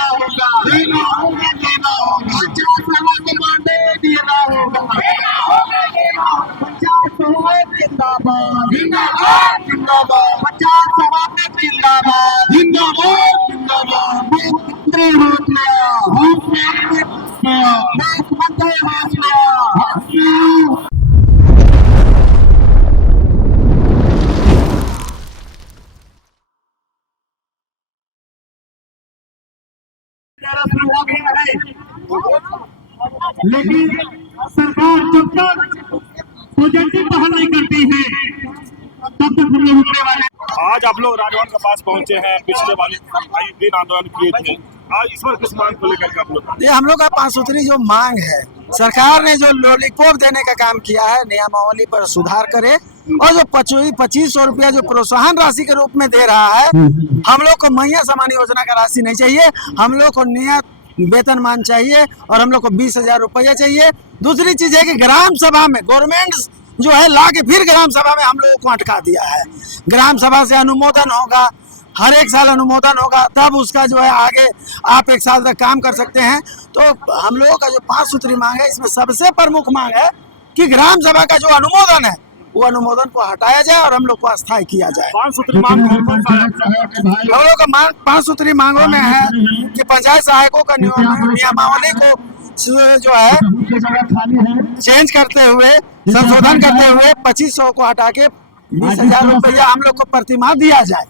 देना होगा, देना होगा, देना होगा। 50 के मानदेय देना होगा, देना होगा, देना होगा। 50 जिंदाबाद, जिंदाबाद, जिंदाबाद। 50 जिंदाबाद, जिंदाबाद, जिंदाबाद। मुख्यमंत्री हौसला, हौसला, मुख्यमंत्री हौसला, हौसला। शुरू हो गया है, लेकिन सरकार जब तक पॉजिटिव पहल नहीं करती है तब तक हम लोग रुकने वाले। आज आप लोग राजभवन के पास पहुंचे हैं, पिछले वाले दिन आंदोलन किए थे, आज इस पर किस मांग को लेकर आप लोग? ये हम लोग का 5 सूत्री जो मांग है, सरकार ने जो लॉलीपॉप देने का काम किया है, नियमावली पर सुधार करे और जो 2500 रुपया जो प्रोत्साहन राशि के रूप में दे रहा है, हम लोग को मैया समान योजना का राशि नहीं चाहिए, हम लोग को नियत वेतनमान चाहिए और हम लोग को 20,000 रुपया चाहिए। दूसरी चीज है कि ग्राम सभा में गवर्नमेंट जो है ला के फिर ग्राम सभा में हम लोगों को अटका दिया है। ग्राम सभा से अनुमोदन होगा, हर एक साल अनुमोदन होगा, तब उसका जो है आगे आप 1 साल तक काम कर सकते हैं। तो हम लोगों का जो 5 सूत्री मांग है, इसमें सबसे प्रमुख मांग है कि ग्राम सभा का जो अनुमोदन है वो अनुमोदन को हटाया जाए और हम लोग को अस्थायी किया जाए। 5 सूत्री मांग हम लोग का 5 सूत्री मांगों में है कि पंचायत सहायकों का नियमावली को जो है चेंज करते हुए, संशोधन करते हुए 2500 को हटा के 20,000 रुपया हम लोग को प्रतिमाह दिया जाए।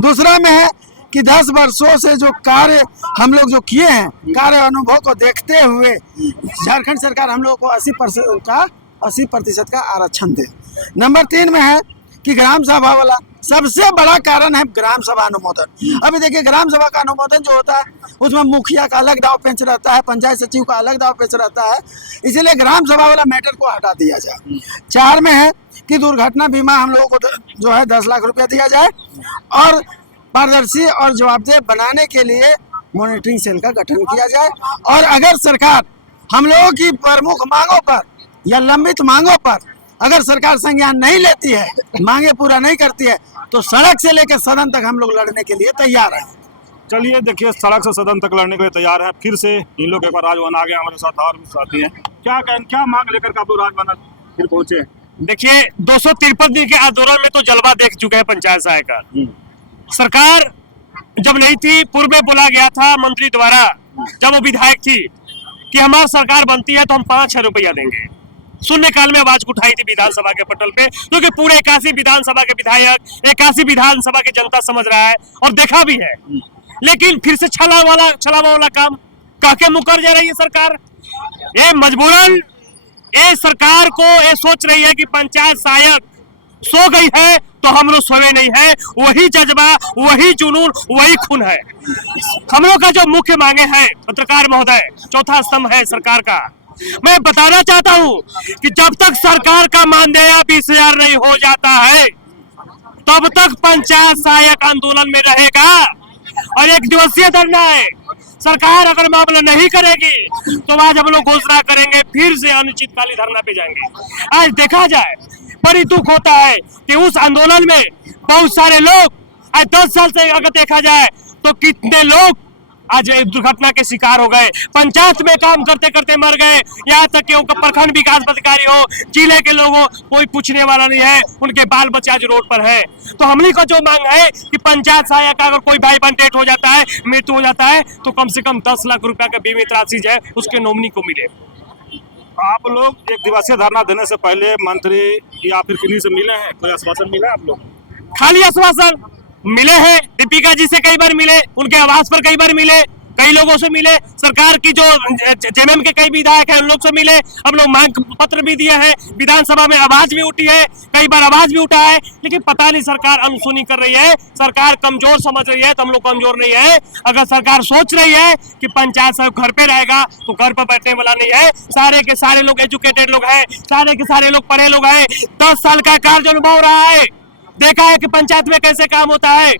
दूसरा में है कि 10 वर्षों से जो कार्य हम लोग जो किए हैं, कार्य अनुभव को देखते हुए झारखंड सरकार हम लोग को 80% का आरक्षण दे। नंबर 3 में है कि ग्राम सभा वाला सबसे बड़ा कारण है ग्राम सभा अनुमोदन। अभी देखिए ग्राम सभा का अनुमोदन जो होता है उसमें मुखिया का अलग दाव पेंच रहता है, पंचायत सचिव का अलग दाव पेंच रहता है, इसीलिए ग्राम सभा वाला मैटर को हटा दिया जाए। 4 में है कि दुर्घटना बीमा हम लोगों को जो है 10 लाख रुपया दिया जाए और पारदर्शी और जवाबदेह बनाने के लिए मॉनिटरिंग सेल का गठन किया जाए। और अगर सरकार हम लोगों की प्रमुख मांगों पर या लंबित मांगों पर अगर सरकार संज्ञान नहीं लेती है, मांगे पूरा नहीं करती है, तो सड़क से लेकर सदन तक हम लोग लड़ने के लिए तैयार हैं। चलिए देखिए, सड़क से सदन तक लड़ने के लिए तैयार है। फिर से इन लोग एक बार राजभवन आ गए, हमारे साथ और भी साथी हैं। क्या मांग लेकर आप लोग राजभवन फिर पहुंचे? देखिए 253 दिन के आंदोलन में तो जलवा देख चुके हैं पंचायत सहायक। सरकार जब नहीं थी, पूर्व में बोला गया था मंत्री द्वारा, जब वो विधायक थी, कि हमारी सरकार बनती है तो हम 5,000 रुपया देंगे। शून्यकाल में आवाज उठाई थी विधानसभा के पटल पे, क्योंकि पूरे 81 विधानसभा के विधायक, 81 विधानसभा की जनता समझ रहा है और देखा भी है। लेकिन फिर से छलावा वाला काम कहके मुकर जा रही है सरकार। ये मजबूरन ये सरकार को ये सोच रही है कि पंचायत सहायक सो गई है तो हम लोग सोए नहीं है। वही जज्बा, वही जुनून, वही खून है। हम लोग का जो मुख्य मांगे हैं पत्रकार महोदय, चौथा स्तंभ है सरकार का। मैं बताना चाहता हूं कि जब तक सरकार का मानदेय 20,000 नहीं हो जाता है, तब तक पंचायत सहायक आंदोलन में रहेगा और 1 दिवसीय धरना है। सरकार अगर मामला नहीं करेगी तो आज हम लोग घोषणा करेंगे, फिर से अनिश्चितकालीन धरना पे जाएंगे। आज देखा जाए, बड़ी दुख होता है कि उस आंदोलन में बहुत सारे लोग, आज 10 साल से अगर देखा जाए तो कितने लोग आज एक दुर्घटना के शिकार हो गए, पंचायत में काम करते करते मर गए। यहाँ तक कि उनका प्रखंड विकास पदाधिकारी हो, जिले के लोगों, कोई पूछने वाला नहीं है, उनके बाल बच्चे आज रोड पर है। तो हमनी को जो मांग है कि पंचायत सहायक का अगर कोई भाई बहन डेथ हो जाता है, मृत्यु हो जाता है, तो कम से कम 10 लाख रुपया का बीमित राशि है उसके नॉमिनी को मिले। आप लोग 1 दिवसीय धरना देने से पहले मंत्री या फिर किन्हीं से मिले हैं? कोई आश्वासन मिला आप लोग? खाली आश्वासन मिले हैं। दीपिका जी से कई बार मिले, उनके आवास पर कई बार मिले, कई लोगों से मिले, सरकार की जो जेएमएम के कई विधायक हैं उन लोग से मिले, हम लोग मांग पत्र भी दिए हैं, विधानसभा में आवाज भी उठी है, कई बार आवाज भी उठा है, लेकिन पता नहीं सरकार अनसुनी कर रही है, सरकार कमजोर समझ रही है। तो हम लोग कमजोर नहीं है। अगर सरकार सोच रही है कि पंचायत सहायक घर पे रहेगा तो घर पर बैठने वाला नहीं है। सारे के सारे लोग एजुकेटेड लोग हैं, सारे के सारे लोग पढ़े लोग हैं, 10 साल का कार्य अनुभव रहा है, देखा है कि पंचायत में कैसे काम होता है।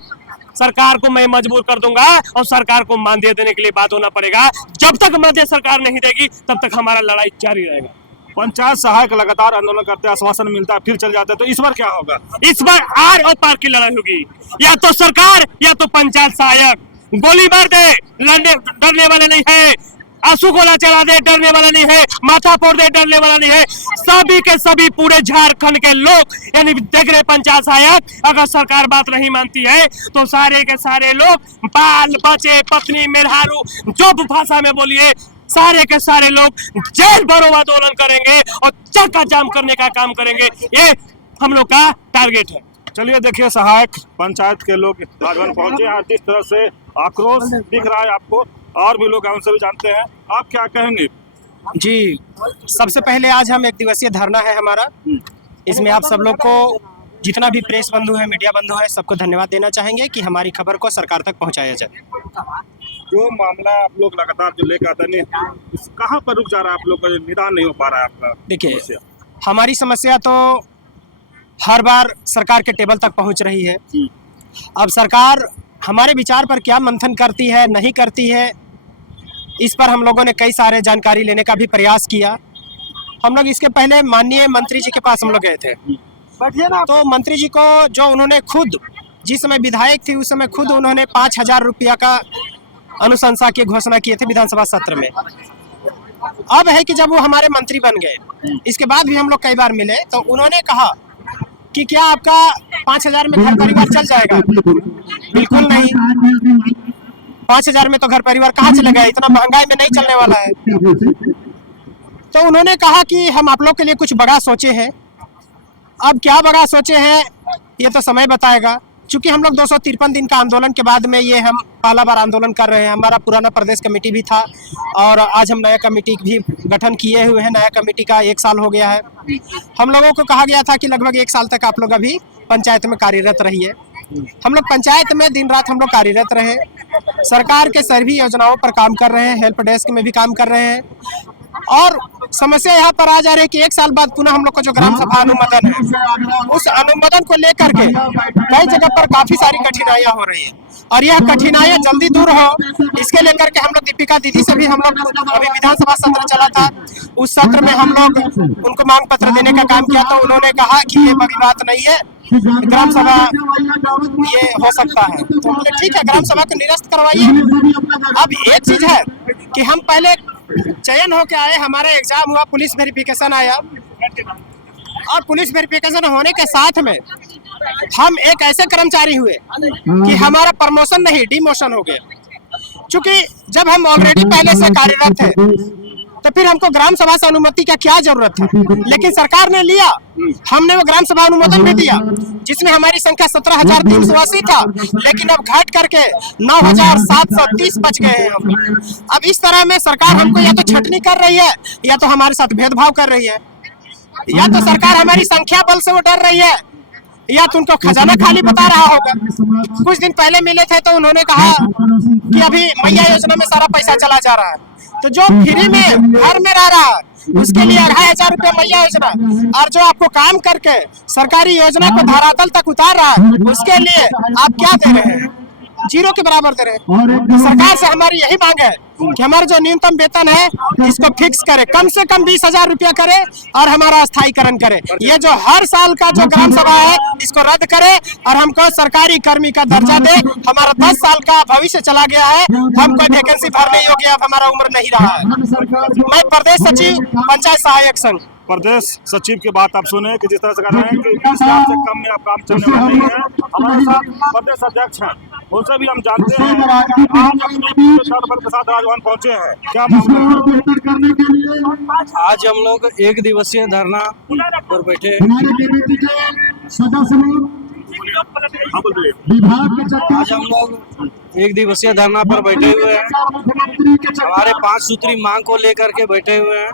सरकार को मैं मजबूर कर दूंगा और सरकार को मानदेय देने के लिए बात होना पड़ेगा। जब तक मानदेय सरकार नहीं देगी तब तक हमारा लड़ाई जारी रहेगा। पंचायत सहायक लगातार आंदोलन करते हैं, आश्वासन मिलता है, फिर चल जाते हैं, तो इस बार क्या होगा? इस बार आर और पार की लड़ाई होगी, या तो सरकार या तो पंचायत सहायक। गोली मार दे, लड़ने डरने वाले नहीं है, आंसू गोला चला दे, डरने वाला नहीं है, माथा फोड़ दे, डरने वाला नहीं है। सभी के सभी पूरे झारखंड के लोग, यानी देख रहे पंचायत सहायक, अगर सरकार बात नहीं मानती है तो सारे के सारे लोग, बाल बच्चे, पत्नी, मेहरारू, जो भाषा में बोलिए, सारे के सारे लोग जेल भरो आंदोलन करेंगे और चक्का जाम करने का काम करेंगे। ये हम लोग का टारगेट है। चलिए देखिए, सहायक पंचायत के लोग राजभवन पहुंचे हैं। जिस तरह से आक्रोश दिख रहा है आपको, और भी लोग हैं, उनसे भी जानते हैं। आप क्या कहेंगे? जी, सबसे पहले आज हम एक दिवसीय धरना है हमारा। इसमें आप सब लोग को, जितना भी प्रेस बंधु है, मीडिया बंधु है, सबको धन्यवाद देना चाहेंगे कि हमारी खबर को सरकार तक पहुंचाया जाए। जो मामला आप लोग लगातार जो लेकर आते हैं, कहाँ पर रुक जा रहा है आप लोग का, निदान नहीं हो पा रहा है आपका? देखिए, हमारी समस्या तो हर बार सरकार के टेबल तक पहुंच रही है। अब सरकार हमारे विचार पर क्या मंथन करती है, नहीं करती है, इस पर हम लोगों ने कई सारे जानकारी लेने का भी प्रयास किया। हम लोग इसके पहले माननीय मंत्री जी के पास हम लोग गए थे, तो मंत्री जी को जो उन्होंने खुद, जिस समय विधायक थी उस समय खुद उन्होंने 5,000 रुपया का अनुशंसा की घोषणा किए थे विधानसभा सत्र में। अब है कि जब वो हमारे मंत्री बन गए, इसके बाद भी हम लोग कई बार मिले, तो उन्होंने कहा कि क्या आपका 5,000 में घर परिवार चल जाएगा? बिल्कुल नहीं, 5,000 में तो घर परिवार कहाँ चलेगा, इतना महंगाई में नहीं चलने वाला है। तो उन्होंने कहा कि हम आप लोग के लिए कुछ बड़ा सोचे हैं। अब क्या बड़ा सोचे हैं ये तो समय बताएगा, क्योंकि हम लोग 253 दिन का आंदोलन के बाद में ये हम पहला बार आंदोलन कर रहे हैं। हमारा पुराना प्रदेश कमेटी भी था और आज हम नया कमेटी भी गठन किए हुए हैं। नया कमेटी का 1 साल हो गया है। हम लोगों को कहा गया था कि लगभग 1 साल तक आप लोग अभी पंचायत में कार्यरत रहिए। हम लोग पंचायत में दिन रात हम लोग कार्यरत रहे, सरकार के सभी योजनाओं पर काम कर रहे हैं, हेल्प डेस्क में भी काम कर रहे हैं। और समस्या यहाँ पर आ जा रही है कि 1 साल बाद पुनः हम लोग को जो ग्राम सभा अनुमोदन है, उस अनुमोदन को लेकर के कई जगह पर काफी सारी कठिनाइयां हो रही है और यह कठिनाइयां जल्दी दूर हो, इसके लेकर के हम लोग दीपिका दीदी से भी हम लोग अभी विधानसभा सत्र चला था, उस सत्र में हम लोग उनको मांग पत्र देने का काम किया। तो उन्होंने कहा कि ये बड़ी बात नहीं है, ग्राम सभा ये हो सकता है। तो हमने ठीक है, ग्राम सभा को निरस्त करवाइए। अब एक चीज है कि हम पहले चयन होके आए, हमारा एग्जाम हुआ, पुलिस वेरिफिकेशन आया और पुलिस वेरिफिकेशन होने के साथ में हम एक ऐसे कर्मचारी हुए कि हमारा प्रमोशन नहीं, डिमोशन हो गया। क्योंकि जब हम ऑलरेडी पहले से कार्यरत थे तो फिर हमको ग्राम सभा से अनुमति का क्या जरूरत था, लेकिन सरकार ने लिया, हमने वो ग्राम सभा अनुमोदन भी दिया, जिसमें हमारी संख्या 17,380 था, लेकिन अब घट करके 9,730 बच गए हैं हम। अब इस तरह में सरकार हमको या तो छटनी कर रही है या तो हमारे साथ भेदभाव कर रही है, या तो सरकार हमारी संख्या बल से वो डर रही है या तो उनको खजाना खाली बता रहा होगा। कुछ दिन पहले मिले थे तो उन्होंने कहा कि अभी मैया योजना में सारा पैसा चला जा रहा है, तो जो फ्री में घर में रह रहा है उसके लिए 2,500 रुपया मैया योजना, और जो आपको काम करके सरकारी योजना को धरातल तक उतार रहा है उसके लिए आप क्या दे रहे हैं? जीरो के बराबर दे रहे हैं। तो सरकार से हमारी यही मांग है कि हमारा जो न्यूनतम वेतन है इसको फिक्स करे, कम से कम 20,000 रुपया करे और हमारा स्थायीकरण करे। ये जो हर साल का जो ग्राम सभा है इसको रद्द करे और हमको सरकारी कर्मी का दर्जा दे। हमारा 10 साल का भविष्य चला गया है, हम कोई वैकेंसी भरने योग्य, अब हमारा उम्र नहीं रहा है। मैं प्रदेश सचिव पंचायत सहायक संघ। प्रदेश सचिव की बात आप सुने कि जिस तरह से कह रहे हैं कि 20,000 से कम में आप काम चलने वाला नहीं है। हमारे साथ प्रदेश अध्यक्ष हैं, उनसे भी हम जानते हैं आज अपने बल के साथ राजभवन पहुंचे हैं, क्या मामला? आज हम लोग 1 दिवसीय धरना पर बैठे। आज हम लोग 1 दिवसीय धरना पर बैठे हुए हैं। हमारे 5 सूत्री मांग को लेकर के बैठे हुए हैं।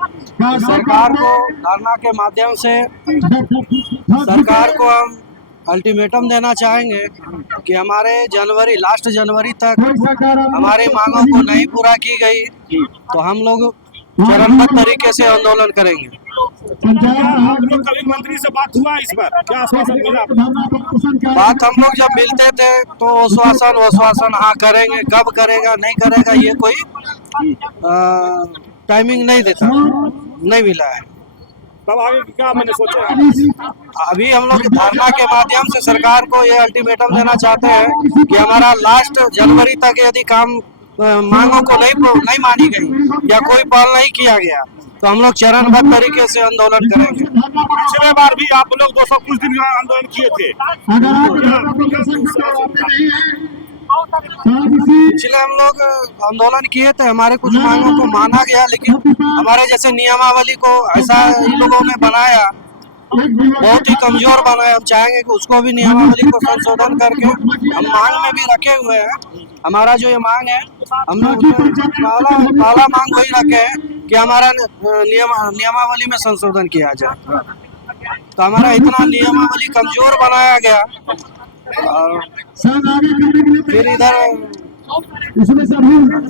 सरकार को धरना के माध्यम से सरकार को हम अल्टीमेटम देना चाहेंगे कि हमारे लास्ट जनवरी तक हमारे मांगों को नहीं पूरा की गई तो हम लोग चरणबद्ध तरीके से आंदोलन करेंगे। कभी मंत्री से बात हुआ इस पर, क्या आश्वासन मिला? बात हम लोग जब मिलते थे तो आश्वासन हाँ करेंगे, कब करेगा नहीं करेगा ये कोई टाइमिंग नहीं देता, नहीं मिला है। तब आगे क्या मैंने सोचा है? अभी हम लोग धरना के माध्यम से सरकार को ये अल्टीमेटम देना चाहते हैं कि हमारा लास्ट जनवरी तक यदि काम मांगों को नहीं मानी गई या कोई पहल नहीं किया गया तो हम लोग चरणबद्ध तरीके से आंदोलन करेंगे। पिछले बार भी आप लोग 200 कुछ दिन का आंदोलन किए थे। पिछले हम लोग आंदोलन किए थे, हमारे कुछ मांगों को माना गया, लेकिन हमारे जैसे नियमावली को ऐसा इन लोगों ने बनाया, बहुत ही कमजोर बनाया। हम चाहेंगे कि उसको भी नियमावली को संशोधन करके हम मांग में भी रखे हुए हैं। हमारा जो ये मांग है, हमने पहला मांग वही रखे है कि हमारा नियमावली में संशोधन किया जाए। तो हमारा इतना नियमावली कमजोर बनाया गया और फिर इधर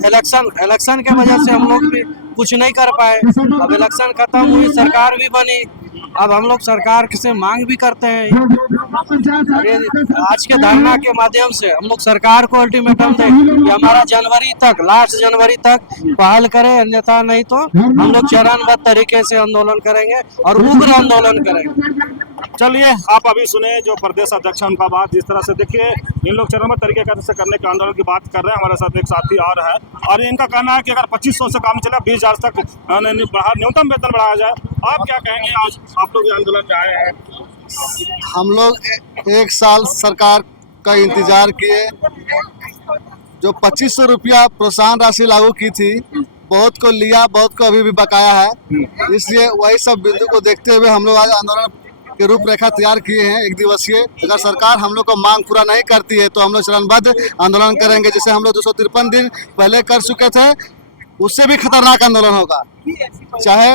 इलेक्शन के वजह से हम लोग भी कुछ नहीं कर पाए। अब इलेक्शन खत्म हुई, सरकार भी बनी, अब हम लोग सरकार से मांग भी करते हैं। आज के धरना के माध्यम से हम लोग सरकार को अल्टीमेटम दें कि हमारा जनवरी तक, लास्ट जनवरी तक पहल करें, अन्यथा नहीं तो हम लोग चरणबद्ध तरीके से आंदोलन करेंगे और उग्र आंदोलन करेंगे। चलिए, आप अभी सुने जो प्रदेश अध्यक्ष उनका बात। जिस तरह से देखिए, इन लोग चरणबद्ध तरीके से करने के आंदोलन की बात कर रहे हैं। हमारे साथ एक साथी और है और इनका कहना है कि अगर 2500 से काम चला 20,000 तक न्यूनतम वेतन बढ़ाया जाए। आप क्या कहेंगे? आज आप लोग आंदोलन में आए हैं। हम लोग एक साल सरकार का इंतजार किए। जो 2500 रुपया प्रोत्साहन राशि लागू की थी, बहुत को लिया, बहुत को अभी भी बकाया है। इसलिए वही सब बिंदु को देखते हुए हम लोग आज आंदोलन के रूपरेखा तैयार किए हैं, एक दिवसीय। अगर सरकार हम लोग को मांग पूरा नहीं करती है तो हम लोग चरणबद्ध आंदोलन करेंगे। जैसे हम लोग 253 दिन पहले कर चुके थे, उससे भी खतरनाक आंदोलन होगा। चाहे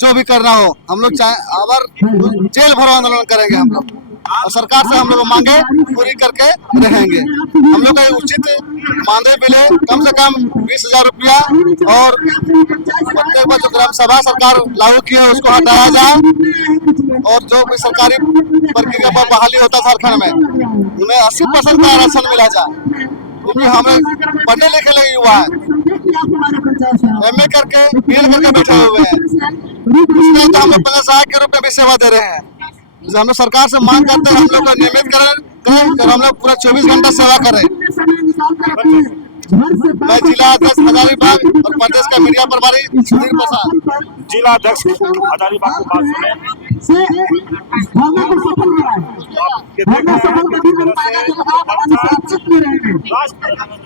जो भी करना हो, हम लोग चाहे अगर जेल भरो आंदोलन करेंगे हम लोग, और सरकार से हम लोग मांगे पूरी करके रहेंगे। हम लोग का उचित मानदेय मिले, कम से कम 20,000 रुपया, और प्रत्येक बार जो ग्राम सभा सरकार लागू की है उसको हटाया जाए, और जो भी सरकारी प्रक्रिया पर बहाली होता है झारखंड में, उन्हें 80% का आरक्षण मिला जाए। क्योंकि हमें पढ़ने लिखे लगे युवा है, MA करके BL करके बैठे हुए हैं, इसलिए तो हम लोग 50 सहायक के रूप में भी सेवा दे रहे हैं। हम लोग सरकार से मांग करते हैं हम लोग को नियमित करें और हम लोग पूरा 24 घंटा सेवा करें। मैं जिला अध्यक्ष हजारीबाग और प्रदेश का मीडिया प्रभारी सुधीर प्रसाद। जिला अध्यक्ष हजारीबाग की बात सुने।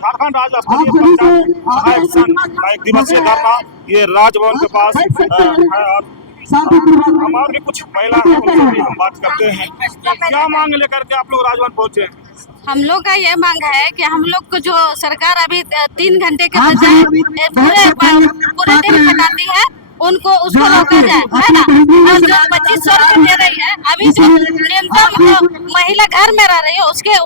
झारखंड राज्य स्तरीय पंचायत सहायक संघ का एक दिवसीय धरना ये राजभवन के पास है और हम और भी कुछ महिला हैं उनसे भी हम बात करते हैं। क्या मांग लेकर के आप लोग राजभवन पहुंचे? हम लोग का ये मांग है कि हम लोग को जो सरकार अभी 3 घंटे के बजाय पूरे दिन खटाती है, उनको उसको रोका जाए, है ना। और जो 2500 रुपये दे रही है, अभी जो न्यूनतम महिला घर में रह रही है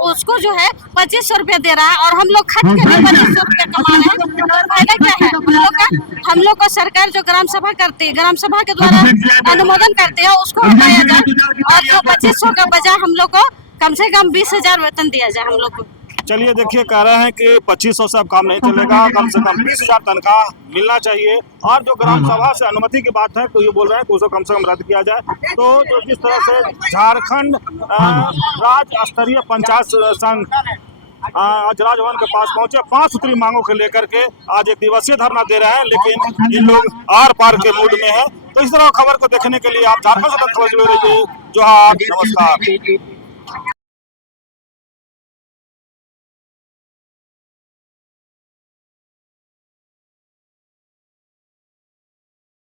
उसको जो है 2500 रुपये दे रहा है, और हम लोग खट के 2500 रुपये कमा रहे हैं। तो फायदा क्या है? हम लोग को सरकार जो ग्राम सभा करती है, ग्राम सभा के द्वारा अनुमोदन करती है, उसको हटाया जाए, और जो 2500 का बजाय हम लोग को कम से कम 20,000 वेतन दिया जाए हम लोग को। चलिए, देखिए, कह रहे हैं कि 2500 से अब काम नहीं चलेगा, कम से कम 20,000 तनख्वाह मिलना चाहिए। और जो ग्राम सभा से अनुमति की बात है तो ये बोल रहे हैं कि उसको कम से कम रद्द किया जाए। तो जिस तरह से झारखंड राज्य स्तरीय पंचायत संघ आज राजभवन के पास पहुंचे 5 सूत्री मांगों को लेकर के आज एक दिवसीय धरना दे रहे हैं, लेकिन ये लोग आर पार के मूड में हैं। तो इस तरह खबर को देखने के लिए आप झारखंड से खबर जुड़े रहिए। जोहार, नमस्कार।